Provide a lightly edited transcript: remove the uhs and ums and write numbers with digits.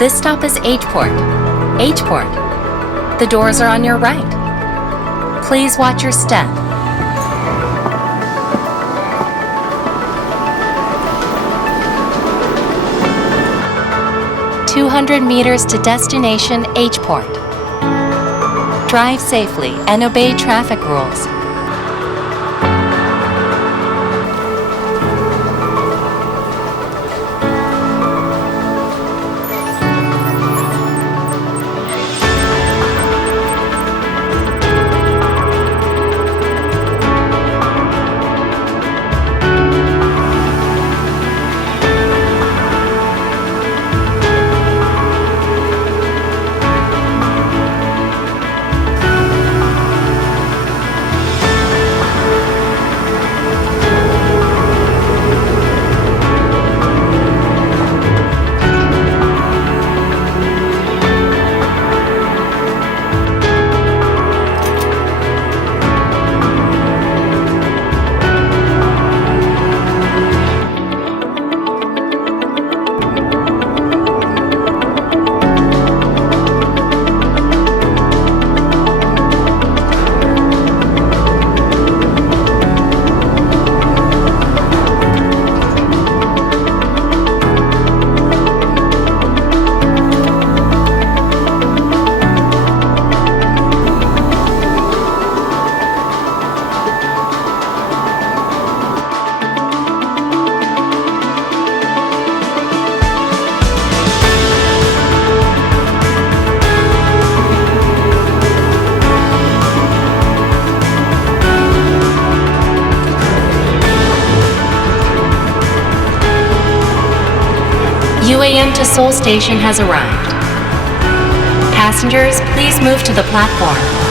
This stop is H-Port. H-Port. The doors are on your right. Please watch your step. "200 meters to destination H-Port. Drive safely and obey traffic rules." UAM to Seoul Station has arrived. Passengers, please move to the platform.